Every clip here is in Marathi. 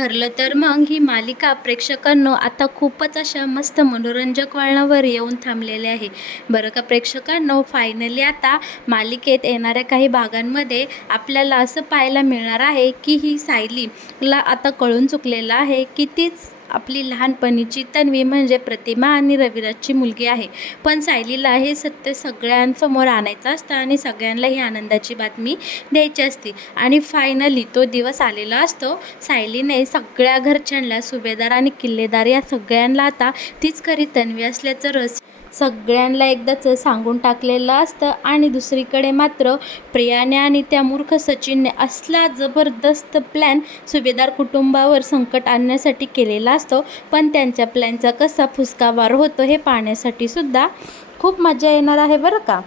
ठरलं तर मग ही मालिका प्रेक्षकांनो आता खूपच अशा मस्त मनोरंजक वळणावर येऊन थांबलेले आहे. बरं का प्रेक्षकांनो, फायनली आता मालिकेत येणाऱ्या काही भागांमध्ये आपल्याला असं पाहायला मिळणार आहे की ही सायलीला आता कळून चुकलेलं आहे की तीच आपली लहानपणीची तन्वी म्हणजे प्रतिमा आणि रविराजची मुलगी आहे. पण सायलीला हे सत्य सगळ्यांसमोर आणायचं असतं आणि सगळ्यांना ही आनंदाची बातमी द्यायची असते. आणि फायनली तो दिवस आलेला असतो. सायलीने सगळ्या घरच्यांना, सुभेदार आणि किल्लेदार या सगळ्यांना आता तीच खरी तन्वी असल्याचं सगळ्यांना एकदाच सांगून टाकलेलं असतं. आणि दुसरीकडे मात्र प्रियाने आणि त्या मूर्ख सचिनने असला जबरदस्त प्लॅन सुभेदार कुटुंबावर संकट आणण्यासाठी केलेला असतो. पण त्यांच्या प्लॅनचा कसा फुसकावार होतो हे पाहण्यासाठी सुद्धा खूप मजा येणार आहे बरं का.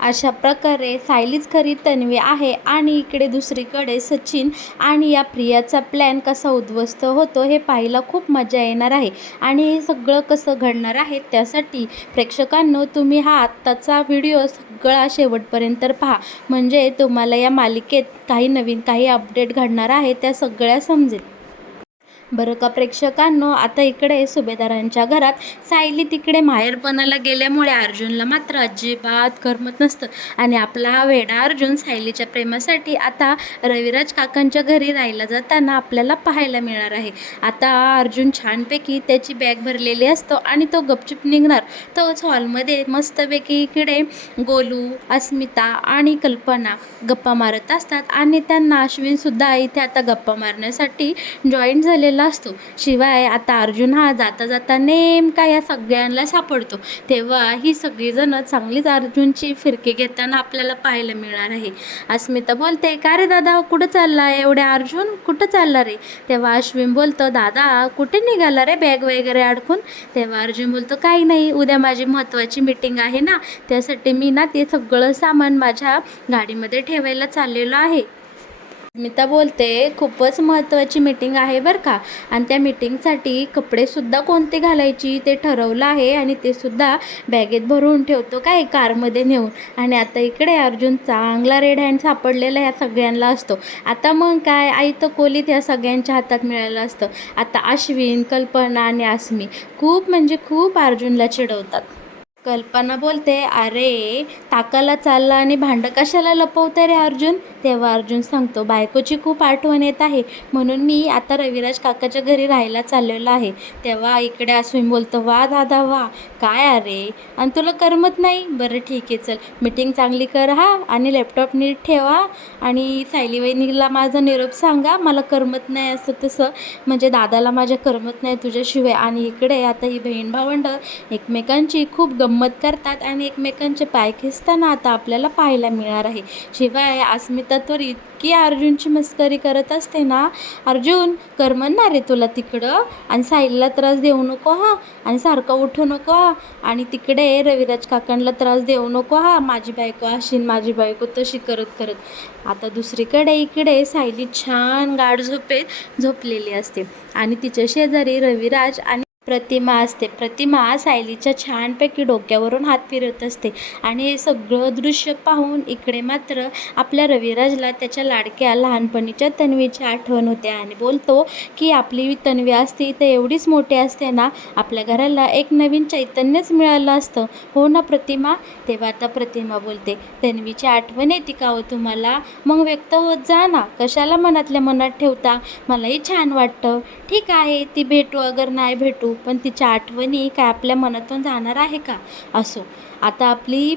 अशा प्रकारे सायलीच खरी तन्वी आहे आणि इकडे दुसरीकडे सचिन आणि या प्रियाचा प्लॅन कसा उद्ध्वस्त होतो हे पाहायला खूप मजा येणार आहे. आणि हे सगळं कसं घडणार आहे त्यासाठी प्रेक्षकांनो, तुम्ही हा आत्ताचा व्हिडिओ सगळा शेवटपर्यंत पहा, म्हणजे तुम्हाला या मालिकेत काही नवीन काही अपडेट घडणार आहे त्या सगळ्या समजेल. बरं का प्रेक्षकांनो, आता इकडे सुभेदारांच्या घरात सायली तिकडे माहेरपणाला गेल्यामुळे अर्जुनला मात्र अजिबात करमत नसतं. आणि आपला हा वेडा अर्जुन सायलीच्या प्रेमासाठी आता रविराज काकांच्या घरी राहायला जाताना आपल्याला पाहायला मिळणार आहे. आता अर्जुन छानपैकी त्याची बॅग भरलेली असतो आणि तो गपचूप निघणार. तोच हॉलमध्ये मस्तपैकी इकडे गोलू, अस्मिता आणि कल्पना गप्पा मारत असतात आणि त्यांना अश्विनसुद्धा इथे आता गप्पा मारण्यासाठी जॉईन झालेला असतो. शिवाय आता अर्जुन हा जाता जाता नेमका या सगळ्यांना सापडतो. तेव्हा ही सगळीजण चांगलीच अर्जुनची फिरकी घेताना आपल्याला पाहायला मिळणार आहे. अस्मिता बोलते, का रे दादा कुठं चालला एवढ्या? अर्जुन कुठं चालला रे? तेव्हा अश्विन बोलतो, दादा कुठे निघाला रे बॅग वगैरे अडकून? तेव्हा अर्जुन बोलतो, काही नाही, उद्या माझी महत्त्वाची मीटिंग आहे ना, त्यासाठी मी ना ते सगळं सामान माझ्या गाडीमध्ये ठेवायला चाललेलो आहे. स्मिता बोलते, खूपच महत्त्वाची मीटिंग आहे बरं का, आणि त्या मीटिंगसाठी कपडेसुद्धा कोणते घालायची ते ठरवलं आहे आणि ते सुद्धा बॅगेत भरून ठेवतो काय कारमध्ये नेऊन. आणि आता इकडे अर्जुन चांगला रेड हँड सापडलेला ह्या सगळ्यांना असतो. आता मग काय, आई तर कोलीत ह्या सगळ्यांच्या हातात मिळालं असतं. आता अश्विन, कल्पना आणि आसमी खूप म्हणजे खूप अर्जुनला चिडवतात. कल्पना बोलते, अरे ताकाला चालला आणि भांडं कशाला लपवते रे अर्जुन? तेव्हा अर्जुन सांगतो, बायकोची खूप आठवण येत आहे म्हणून मी आता रविराज काकाच्या घरी राहायला चाललेलो आहे. तेव्हा इकडे अश्विन बोलतो, वा दादा वा, काय अरे, आणि तुला करमत नाही? बरं ठीक आहे, चल मीटिंग चांगली कर हा, आणि लॅपटॉप नीट ठेवा आणि सायली वहिनीला माझा निरोप सांगा, मला करमत नाही असं तसं, म्हणजे दादाला माझ्या करमत नाही तुझ्याशिवाय. आणि इकडे आता ही बहीण भावंडं एकमेकांची खूप गंमत करतात आणि एकमेकांचे पाय खेचताना आता आपल्याला पाहायला मिळणार आहे. शिवाय अस्मिता तर इतकी अर्जुनची मस्करी करत असते ना, अर्जुन करमणार रे तुला तिकडं, आणि सायलीला त्रास देऊ नको हा, आणि सारखं उठू नको हा, आणि तिकडे रविराज काकांना त्रास देऊ नको हा, माझी बायको अशी माझी बायको तशी करत करत. आता दुसरीकडे इकडे सायली छान गाढ झोपेत झोपलेली असते आणि तिच्या शेजारी रविराज आणि प्रतिमा असते. प्रतिमा सायलीच्या छानपैकी डोक्यावरून हात फिरत असते. आणि हे सगळं दृश्य पाहून इकडे मात्र आपल्या रविराजला त्याच्या लाडक्या लहानपणीच्या तन्वीची आठवण होते आणि बोलतो की आपली तन्वी असती तर एवढीच मोठी असते ना, आपल्या घराला एक नवीन चैतन्यच मिळालं असतं, हो ना प्रतिमा? तेव्हा आता प्रतिमा बोलते, तन्वीची आठवण येते का हो तुम्हाला? मग व्यक्त होत जा ना, कशाला मनातल्या मनात ठेवता? मलाही छान वाटतं. ठीक आहे, ती भेटू अगर नाही भेटू, पण तिच्या आठवणी काय आपल्या मनातून जाणार आहे का? असो, आता आपली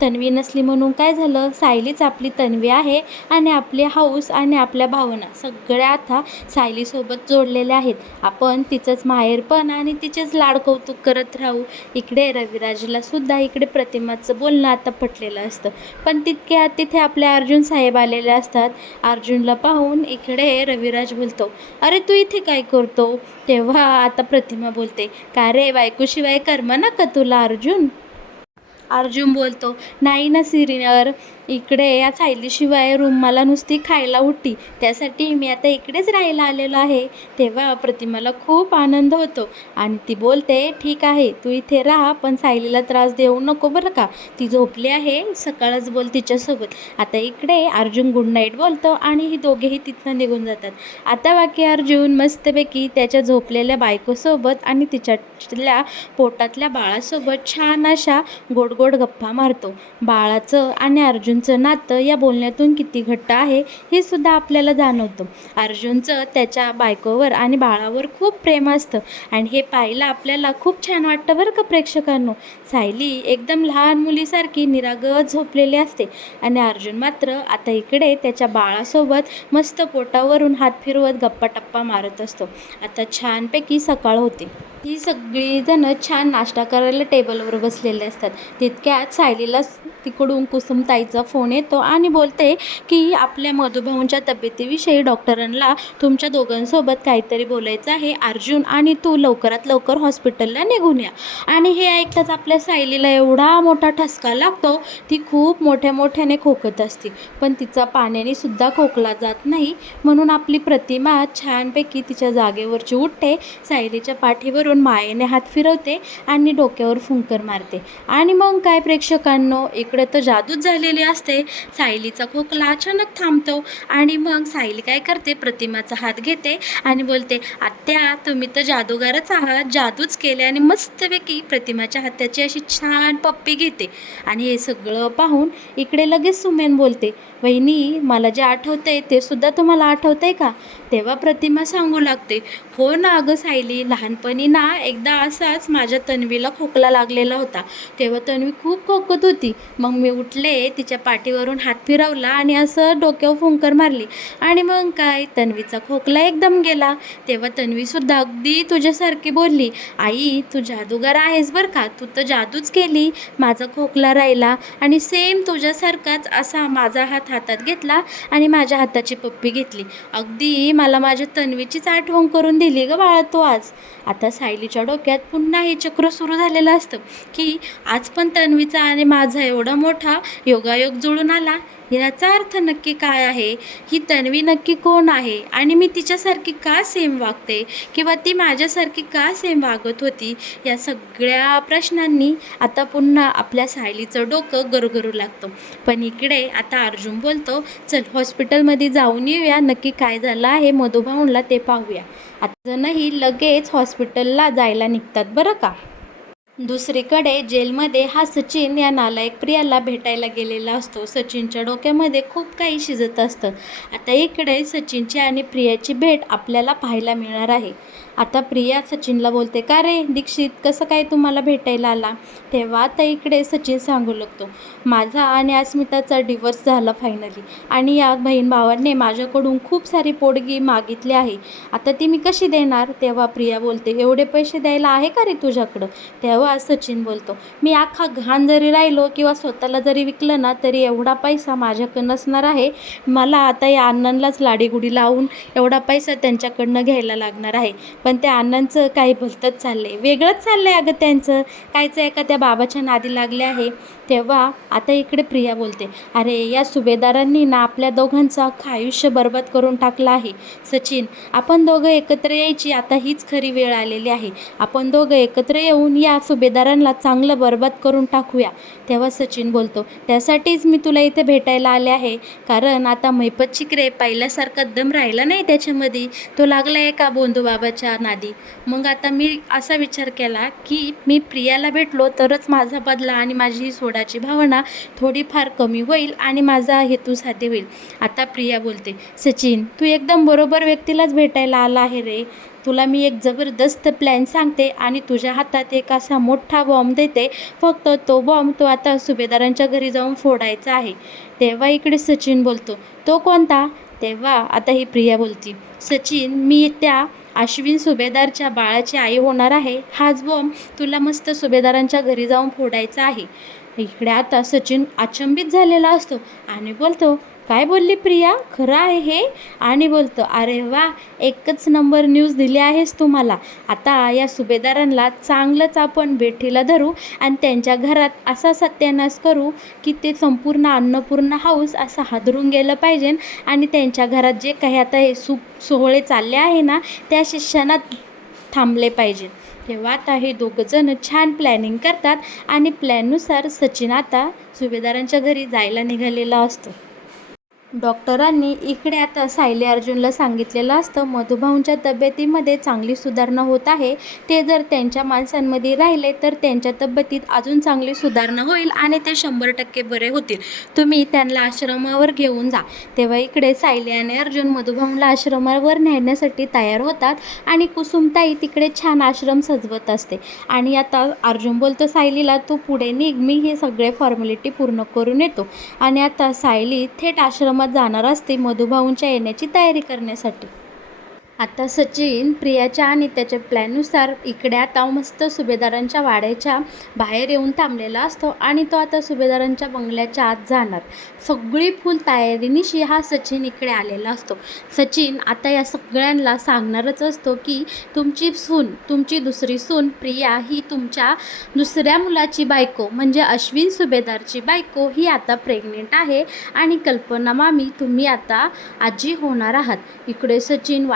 तन्वी नसली म्हणून काय झालं, सायलीच आपली तन्वी आहे आणि आपली हौस आणि आपल्या भावना सगळ्या आता सायलीसोबत जोडलेल्या आहेत. आपण तिचंच माहेरपण आणि तिचेच लाड कौतुक करत राहू. इकडे रविराजला सुद्धा इकडे प्रतिमाचं बोलणं आता पटलेलं असतं. पण तिथे आपले अर्जुन साहेब आलेले असतात. अर्जुनला पाहून इकडे रविराज बोलतो, अरे तू इथे काय करतो? तेव्हा आता प्रतिमा बोलते, का रे बायकोशिवाय कर्म ना का तुला अर्जुन? अर्जुन बोलतो, नाही ना सिनियर, इकडे या सायलीशिवाय रूम मला नुसती खायला उठती, त्यासाठी मी आता इकडेच राहायला आलेलो आहे. तेव्हा प्रतिमाला खूप आनंद होतो आणि ती बोलते, ठीक आहे तू इथे राहा, पण सायलीला त्रास देऊ नको बरं का, ती झोपली आहे, सकाळच बोल तिच्यासोबत. आता इकडे अर्जुन गुड नाईट बोलतो आणि ही दोघेही तिथनं निघून जातात. आता बाकी अर्जुन मस्तपैकी त्याच्या झोपलेल्या बायकोसोबत आणि तिच्यातल्या पोटातल्या बाळासोबत छान अशा गोड गोड गप्पा मारतो. बाळाचं आणि अर्जुनचं नातं या बोलण्यातून किती घट्ट आहे हे सुद्धा आपल्याला जाणवतं. अर्जुनचं त्याच्या बायकोवर आणि बाळावर खूप प्रेम असतं आणि हे पाहायला आपल्याला खूप छान वाटतं बरं का प्रेक्षकांनो. सायली एकदम लहान मुलीसारखी निरागस झोपलेली असते आणि अर्जुन मात्र आता इकडे त्याच्या बाळासोबत मस्त पोटावरून हात फिरवत गप्पा टप्पा मारत असतो. आता छानपैकी सकाळ होते. ही सगळीजणं छान नाश्ता करायला टेबलवर बसलेले असतात. तितक्यात सायलीला तिकडून कुसुमताईचा फोन येतो आणि बोलते की आपल्या मधुभाऊंच्या तब्येतीविषयी डॉक्टरांना तुमच्या दोघांसोबत काहीतरी बोलायचं आहे. अर्जुन आणि तू लवकरात लवकर हॉस्पिटलला निघून या. आणि हे ऐकताच आपल्या सायलीला एवढा मोठा ठसका लागतो. ती खूप मोठ्या मोठ्याने खोकत असते, पण तिचा पाण्याने सुद्धा खोकला जात नाही. म्हणून आपली प्रतिमा छानपैकी तिच्या जागेवरची उठते, सायलीच्या पाठीवरून मायेने हात फिरवते आणि डोक्यावर फुंकर मारते. आणि मग काय प्रेक्षकांनो, इकडे तर जादूच झालेली असते. सायलीचा खोकला अचानक थांबतो आणि मग सायली काय करते, प्रतिमाचा हात घेते आणि बोलते, आत्या तुम्ही तर जादूगारच आहात, जादूच केले. आणि मस्तपैकी प्रतिमाच्या हाताची अशी छान पप्पी घेते. आणि हे सगळं पाहून इकडे लगेच सुमेन बोलते, वहिनी मला जे आठवतंय ते सुद्धा तुम्हाला आठवतंय का? तेव्हा प्रतिमा सांगू लागते, हो ना अगं सायली, लहानपणी ना एकदा असाच माझ्या तन्वीला खोकला लागलेला होता. तेव्हा तन्वी खूप खोकत होती. मग मी उठले, तिच्या पाठीवरून हात फिरवला आणि असं डोक्यावर फुंकर मारली आणि मग काय तन्वीचा खोकला एकदम गेला. तेव्हा तन्वीसुद्धा अगदी तुझ्यासारखी बोलली, आई तू जादूगार आहेस बरं का, तू तर जादूच केली, माझा खोकला राहिला. आणि सेम तुझ्यासारखाच असा माझा हात हातात घेतला आणि माझ्या हाताची पप्पी घेतली. अगदी मला माझ्या तन्वीचीच आठवण करून दिली गं बाळा तू आज. आता सायलीच्या डोक्यात पुन्हा हे चक्र सुरू झालेलं असतं की आज पण तन्वीचा आणि माझा एवढा मोठा योगायोग जुळून आला. याचा अर्थ नक्की काय आहे? ही तन्वी नक्की कोण आहे आणि मी तिच्यासारखी का सेम वागते किंवा ती माझ्यासारखी का सेम वागत होती? या सगळ्या प्रश्नांनी आता पुन्हा आपल्या सायलीचं डोकं गरगरू लागतं. पण इकडे आता अर्जुन बोलतो, चल हॉस्पिटलमध्ये जाऊन येऊया, नक्की काय झालं आहे मधुभाऊंला ते पाहूया. आता जणही लगेच हॉस्पिटलला जायला निघतात बरं का. दुसरीकडे जेलमध्ये हा सचिन या नालायक प्रियाला भेटायला गेलेला असतो. सचिनच्या डोक्यामध्ये खूप काही शिजत असतं. आता इकडे सचिनची आणि प्रियाची भेट आपल्याला पाहायला मिळणार आहे. आता प्रिया सचिनला बोलते, का रे दीक्षित, कसं काय तुम्हाला भेटायला आला? तेव्हा आता इकडे सचिन सांगू लागतो, माझा आणि अस्मिताचा डिवोर्स झाला फायनली आणि या बहीण भावांनी माझ्याकडून खूप सारी पोटगी मागितली आहे. आता ती मी कशी देणार? तेव्हा प्रिया बोलते, एवढे पैसे द्यायला आहे का रे तुझ्याकडं? तेव्हा सचिन बोलतो, मी अख्खा घाण जरी राहिलो किंवा स्वतःला जरी विकलं ना तरी एवढा पैसा माझ्याकडं नसणार आहे. मला आता या अण्णांनाच लाडीगुडी लावून एवढा पैसा त्यांच्याकडनं घ्यायला लागणार आहे. पण त्या अण्णांचं काही भलतंच चाललंय, वेगळंच चाललंय अगं त्यांचं, कायचं एका त्या बाबाच्या नादी लागले आहे. तेव्हा आता इकडे प्रिया बोलते, अरे या सुभेदारांनी ना आपल्या दोघांचं अख्खं आयुष्य बर्बाद करून टाकलं आहे. सचिन, आपण दोघं एकत्र यायची आता हीच खरी वेळ आलेली आहे. आपण दोघं एकत्र येऊन या सुभेदारांना चांगलं बर्बाद करून टाकूया. तेव्हा सचिन बोलतो, त्यासाठीच मी तुला इथे भेटायला आले आहे, कारण आता मैपत चिकरे पहिल्यासारखा दम राहिला नाही त्याच्यामध्ये, तो लागला आहे का बोंधूबाबाच्या नादी. मग आता मी असा विचार केला की मी प्रियाला भेटलो तरच माझा बदला आणि माझी ही सोडाची भावना थोडीफार कमी होईल आणि माझा हेतू साध्य होईल. आता प्रिया बोलते, सचिन तू एकदम बरोबर व्यक्तीलाच भेटायला आला आहे रे. तुला मी एक जबरदस्त प्लॅन सांगते आणि तुझ्या हातात एक असा मोठा बॉम्ब देते. फक्त तो बॉम्ब तो आता सुभेदारांच्या घरी जाऊन फोडायचा आहे. तेव्हा इकडे सचिन बोलतो, तो कोणता? तेव्हा आता ही प्रिया बोलती, सचिन मी त्या अश्विन सुभेदारच्या बाळाची आई होणार आहे. हाच बॉम्ब तुला मस्त सुभेदारांच्या घरी जाऊन फोडायचा आहे. इकडे आता सचिन अचंबित झालेला असतो आणि बोलतो, काय बोलली प्रिया, खरं आहे हे? आणि बोलतो, अरे वा, एकच नंबर न्यूज दिली आहेस तू मला. आता या सुभेदारांना चांगलंच आपण बेठीला धरू आणि त्यांच्या घरात असा सत्यानाश करू की ते संपूर्ण अन्नपूर्णा हाऊस असं हादरून गेलं पाहिजे आणि त्यांच्या घरात जे काही आता हे सोहळे चालले आहे ना, त्या शिक्षणात थांबले पाहिजे. तेव्हा आता हे दोघंजण छान प्लॅनिंग करतात आणि प्लॅननुसार सचिन आता सुभेदारांच्या घरी जायला निघालेला असतो. डॉक्टरांनी इकडे आता सायली अर्जुनला सांगितलेलं असतं, मधुभाऊंच्या तब्येतीमध्ये चांगली सुधारणा होत आहे. ते जर त्यांच्या माणसांमध्ये राहिले तर त्यांच्या तब्येतीत अजून चांगली सुधारणा होईल आणि ते 100% बरे होतील. तुम्ही त्यांना आश्रमावर घेऊन जा. तेव्हा इकडे सायली आणि अर्जुन मधुभाऊंला आश्रमावर नेण्यासाठी तयार होतात आणि कुसुमताई तिकडे छान आश्रम सजवत असते. आणि आता अर्जुन बोलतो सायलीला, तू पुढे निघ, मी हे सगळे फॉर्मॅलिटी पूर्ण करून येतो. आणि आता सायली थेट आश्रमात जाणार असते मधुभाऊंच्या येण्याची तयारी करण्यासाठी. आता सचिन प्रियाच्या आणि त्याच्या प्लॅननुसार इकडे आता मस्त सुभेदारांच्या वाड्याच्या बाहेर येऊन थांबलेला असतो आणि तो आता सुभेदारांच्या बंगल्याच्या आत जाणार. सगळी फुल तयारीनिशी हा सचिन इकडे आलेला असतो. सचिन आता या सगळ्यांना सांगणारच असतो की तुमची सून, तुमची दुसरी सून प्रिया ही तुमच्या दुसऱ्या मुलाची बायको म्हणजे अश्विन सुभेदारची बायको ही आता प्रेग्नेंट आहे आणि कल्पना मामी तुम्ही आता आजी होणार आहात. इकडे सचिन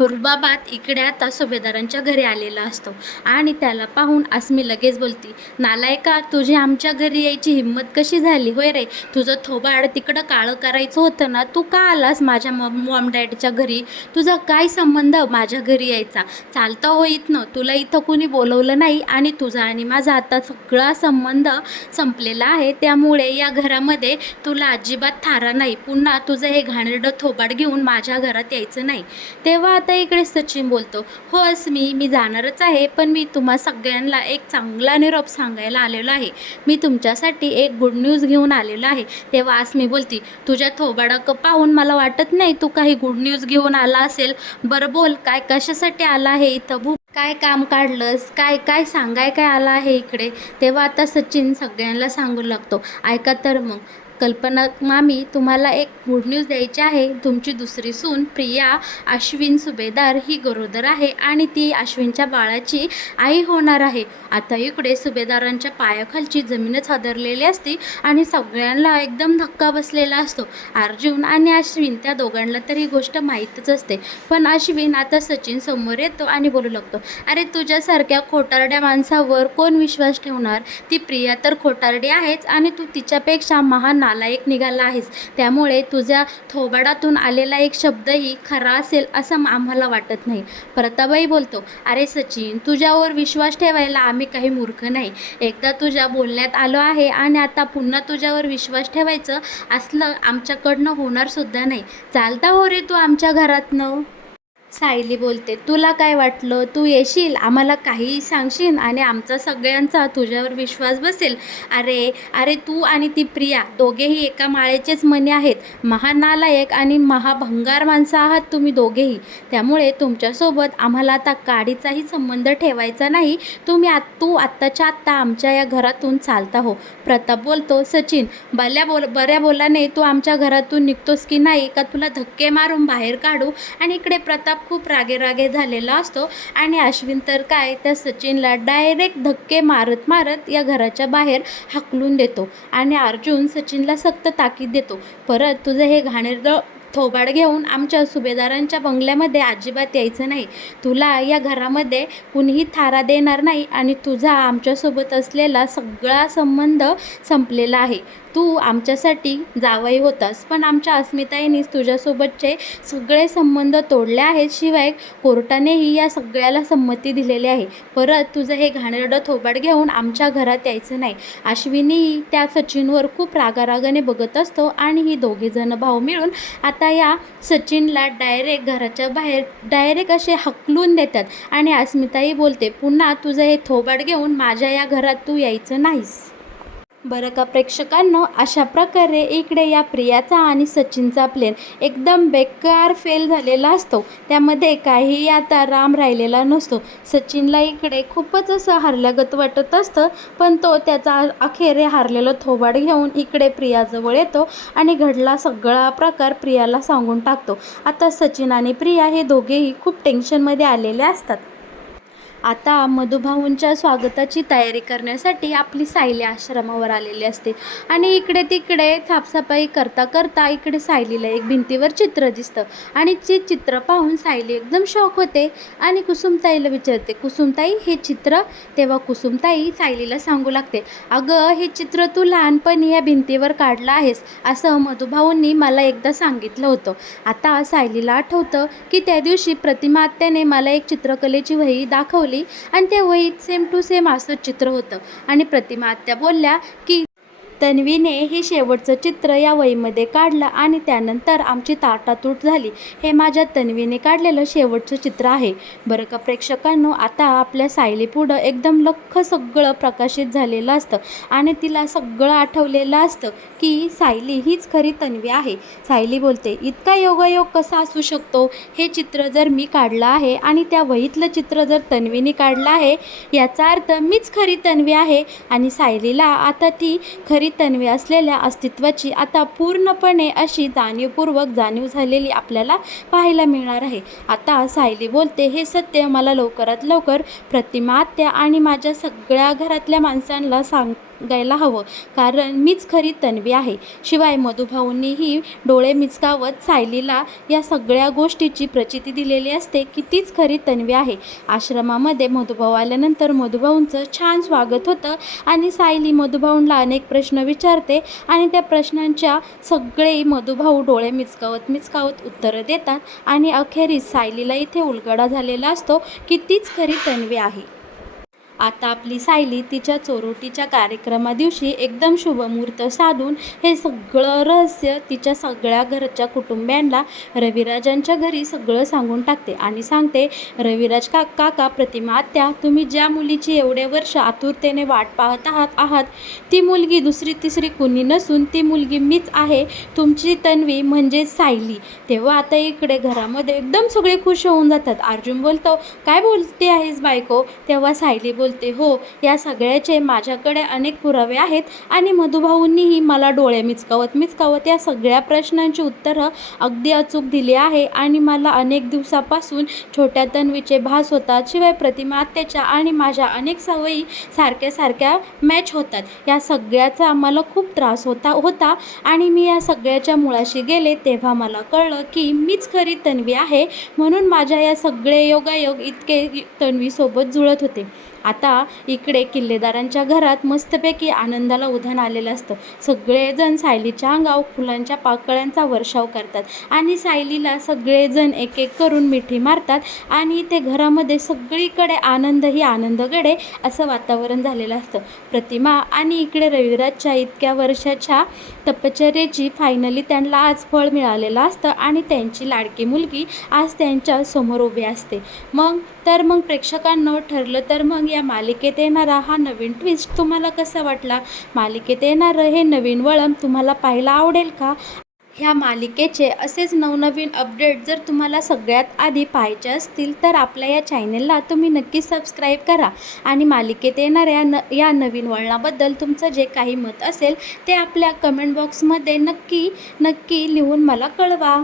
रुबाबात इकडे आता सुभेदारांच्या घरी आलेला असतो आणि त्याला पाहून अस्मी लगेच बोलती, नालायका, तुझी आमच्या घरी यायची हिंमत कशी झाली होय रे? तुझं थोबाड तिकडं काळं करायचं होतं ना, तू का आलास माझ्या मॉम डॅडच्या घरी? तुझा काय संबंध माझ्या घरी यायचा? चालतं हो इथनं, तुला इथं कुणी बोलवलं नाही आणि तुझा आणि माझा आता सगळा संबंध संपलेला आहे. त्यामुळे या घरामध्ये तुला अजिबात थारा नाही. पुन्हा तुझं हे घाणेरडं थोबाड घेऊन माझ्या घरात यायचं नाही. तेव्हा आता इकडे सचिन बोलतो, हो अस्मी, मी जाणारच आहे, पण मी तुम्हा सगळ्यांना एक चांगला निरोप सांगायला आलेलो आहे. मी तुमच्यासाठी एक गुड न्यूज घेऊन आलेलो आहे. तेव्हा अस्मी बोलती, तुझ्या थोबाडाक पाहून मला वाटत नाही तू काही गुड न्यूज घेऊन आला असेल. बरं बोल, काय कशासाठी आला आहे इथं? काय काम काढलंस? काय काय सांगाय काय आला आहे इकडे? तेव्हा आता सचिन सगळ्यांना सांगू लागतो, ऐका तर मग कल्पना मामी, तुम्हाला एक गुड न्यूज द्यायची आहे. तुमची दुसरी सून प्रिया अश्विन सुभेदार ही गरोदर आहे आणि ती अश्विनच्या बाळाची आई होणार आहे. आता इकडे सुभेदारांच्या पायाखालची जमीनच हादरलेली असते आणि सगळ्यांना एकदम धक्का बसलेला असतो. अर्जुन आणि अश्विन त्या दोघांना तर ही गोष्ट माहीतच असते, पण अश्विन आता सचिन समोर येतो आणि बोलू लागतो, अरे तुझ्यासारख्या खोटारड्या माणसावर कोण विश्वास ठेवणार? ती प्रिया तर खोटारडी आहेच आणि तू तिच्यापेक्षा महान नालायक निघाला आहेस. त्यामुळे तुझ्या थोबाडातून आलेला एक शब्दही खरा असेल असं आम्हाला वाटत नाही. प्रतापही बोलतो, अरे सचिन, तुझ्यावर विश्वास ठेवायला आम्ही काही मूर्ख नाही. एकदा तुझ्या बोलण्यात आलो आहे आणि आता पुन्हा तुझ्यावर विश्वास ठेवायचं असलं आमच्याकडनं होणार सुद्धा नाही. चालता हो रे तू आमच्या घरातनं? सायली बोलते, तुला काय वाटलं? तू येशील, आम्हाला काहीही सांगशील आणि आमचा सगळ्यांचा तुझ्यावर विश्वास बसेल? अरे अरे, तू आणि ती प्रिया दोघेही एका माळेचेच मणी आहेत. महानालायक आणि महाभंगार माणसं आहात तुम्ही दोघेही. त्यामुळे तुमच्यासोबत आम्हाला आता काडीचाही संबंध ठेवायचा नाही. तू आत्ताच्या आत्ता आमच्या या घरातून चालता हो. प्रताप बोलतो, सचिन, बऱ्या बोलाने तू आमच्या घरातून निघतोस की नाही का तुला धक्के मारून बाहेर काढू? आणि इकडे प्रताप खूप रागे झालेला असतो आणि अश्विन तर काय त्या सचिनला डायरेक्ट धक्के मारत मारत या घराच्या बाहेर हाकलून देतो आणि अर्जुन सचिनला सक्त ताकीद देतो, परत तुझं हे घाणेरडं थोबाड घेऊन आमच्या सुभेदारांच्या बंगल्यामध्ये अजिबात यायचं नाही. तुला या घरामध्ये कुणीही थारा देणार नाही आणि तुझा आमच्यासोबत असलेला सगळा संबंध संपलेला आहे. तू आमच्यासाठी जावई होतास, पण आमच्या अस्मिताईनेच तुझ्यासोबतचे सगळे संबंध तोडले आहेत. शिवाय कोर्टानेही या सगळ्याला संमती दिलेली आहे. परत तुझं हे घाणेरडं थोबाड घेऊन आमच्या घरात यायचं नाही. अश्विनीही त्या सचिनवर खूप रागारागाने बघत असतो आणि ही दोघेजण भाऊ मिळून आता या सचिनला डायरेक्ट घराच्या बाहेर डायरेक्ट असे हकलून देतात आणि अस्मिताई बोलते, पुन्हा तुझं हे थोबाड घेऊन माझ्या या घरात तू यायचं नाहीस. बरं का प्रेक्षकांनो, अशा प्रकारे इकडे या प्रियाचा आणि सचिनचा प्लेन एकदम बेकार फेल झालेला असतो. त्यामध्ये काहीही आता राम राहिलेला नसतो. सचिनला इकडे खूपच असं हारल्यागत वाटत असतं, पण तो त्याचा अखेर हारलेलं थोबाड घेऊन इकडे प्रियाजवळ येतो आणि घडला सगळा प्रकार प्रियाला सांगून टाकतो. आता सचिन आणि प्रिया हे दोघेही खूप टेन्शनमध्ये आलेले असतात. आता मधुभाऊंच्या स्वागताची तयारी करण्यासाठी आपली सायली आश्रमावर आलेली असते आणि इकडे तिकडे साफसफाई करता करता इकडे सायलीला एक भिंतीवर चित्र दिसतं आणि ते चित्र पाहून सायली एकदम शॉक होते आणि कुसुमताईला विचारते, कुसुमताई हे चित्र? तेव्हा कुसुमताई सायलीला सांगू लागते, अगं हे चित्र तू लहानपणी या भिंतीवर काढलं आहेस असं मधुभाऊंनी मला एकदा सांगितलं होतं. आता सायलीला आठवतं की त्या दिवशी प्रतिमा आत्याने मला एक चित्रकलेची वही दाखवली आणि त्या वहीत सेम टू सेम असं चित्र होतं आणि प्रतिमा आत्या बोलल्या की तन्वीने हे शेवटचं चित्र या वहीमध्ये काढलं आणि त्यानंतर आमची ताटातूट झाली. हे माझ्या तन्वीने काढलेलं शेवटचं चित्र आहे. बरं का प्रेक्षकांनो, आता आपल्या सायलीपुढं एकदम लख्ख सगळं प्रकाशित झालेलं असतं आणि तिला सगळं आठवलेलं असतं की सायली हीच खरी तन्वी आहे. सायली बोलते, इतका योगायोग कसा असू शकतो? हे चित्र जर मी काढलं आहे आणि त्या वहीतलं चित्र जर तन्वीने काढलं आहे, याचा अर्थ मीच खरी तन्वी आहे. आणि सायलीला आता ती खरी तन्वी असलेल्या अस्तित्वाची आता पूर्णपणे अशी जाणीवपूर्वक जाणीव झालेली आपल्याला पाहायला मिळणार आहे. आता सायली बोलते, हे सत्य मला लवकरात लवकर प्रतिमा आत्या आणि माझ्या सगळ्या घरातल्या माणसांना सांगायला हवं, कारण मीच खरी तन्वी आहे. शिवाय मधुभाऊंनीही डोळे मिचकावत सायलीला या सगळ्या गोष्टीची प्रचिती दिलेली असते की तीच खरी तन्वी आहे. आश्रमामध्ये मधुभाऊ आल्यानंतर मधुभाऊंचं छान स्वागत होतं आणि सायली मधुभाऊंना अनेक प्रश्न विचारते आणि त्या प्रश्नांच्या सगळे मधुभाऊ डोळे मिचकावत उत्तरं देतात आणि अखेरीस सायलीला इथे उलगडा झालेला असतो की तीच खरी तन्वी आहे. आता आपली सायली तिच्या चोरोटीच्या कार्यक्रमादिवशी एकदम शुभमुहूर्त साधून हे सगळं रहस्य तिच्या सगळ्या घरच्या कुटुंबियांना रविराजांच्या घरी सगळं सांगून टाकते आणि सांगते, रविराज काका, प्रतिमा आत्या, तुम्ही ज्या मुलीची एवढे वर्ष आतुरतेने वाट पाहत आहात ती मुलगी दुसरी तिसरी कुणी नसून ती मुलगी मीच आहे, तुमची तन्वी म्हणजे सायली. तेव्हा आता इकडे घरामध्ये एकदम सगळे खुश होऊन जातात. अर्जुन बोलतो, काय बोलते आहेस बायको? तेव्हा सायली बोलते, हो, या सगळ्याचे माझ्याकडे अनेक पुरावे आहेत आणि मधुभाऊंनीही मला डोळे मिचकावत या सगळ्या प्रश्नांची उत्तरं अगदी अचूक दिली आहे आणि मला अनेक दिवसापासून छोट्या तन्वीचे भास होतात. शिवाय प्रतिमा आत्याच्या आणि माझ्या अनेक सवयी सारख्या मॅच होतात. या सगळ्याचा मला खूप त्रास होता आणि मी या सगळ्याच्या मुळाशी गेले तेव्हा मला कळलं की मीच खरी तन्वी आहे, म्हणून माझ्या या सगळे योगायोग इतके तन्वीसोबत जुळत होते. आता इकडे किल्लेदारांच्या घरात मस्तपैकी आनंदाला उधाण आलेलं असतं. सगळेजण सायलीच्या अंगावर फुलांच्या पाकळ्यांचा वर्षाव करतात आणि सायलीला सगळेजण एक एक करून मिठी मारतात आणि ते घरामध्ये सगळीकडे आनंद ही आनंदगडे असं वातावरण झालेलं असतं. प्रतिमा आणि इकडे रविराजच्या इतक्या वर्षाच्या तपश्चर्येची फायनली त्यांना आज फळ मिळालेलं असतं आणि त्यांची लाडकी मुलगी आज त्यांच्या समोर उभी असते. मग प्रेक्षकांनो, ठरलं तर मग या मालिकेत येणारा हा नवीन ट्विस्ट तुम्हाला कसा वाटला? मालिकेत येणारं हे नवीन वळण तुम्हाला पाहायला आवडेल का? ह्या मालिकेचे असेच नवनवीन अपडेट जर तुम्हाला सगळ्यात आधी पाहायचे असतील तर आपल्या या चॅनेलला तुम्ही नक्की सबस्क्राईब करा आणि मालिकेत येणाऱ्या या नवीन वळणाबद्दल तुमचं जे काही मत असेल ते आपल्या कमेंट बॉक्समध्ये नक्की लिहून मला कळवा.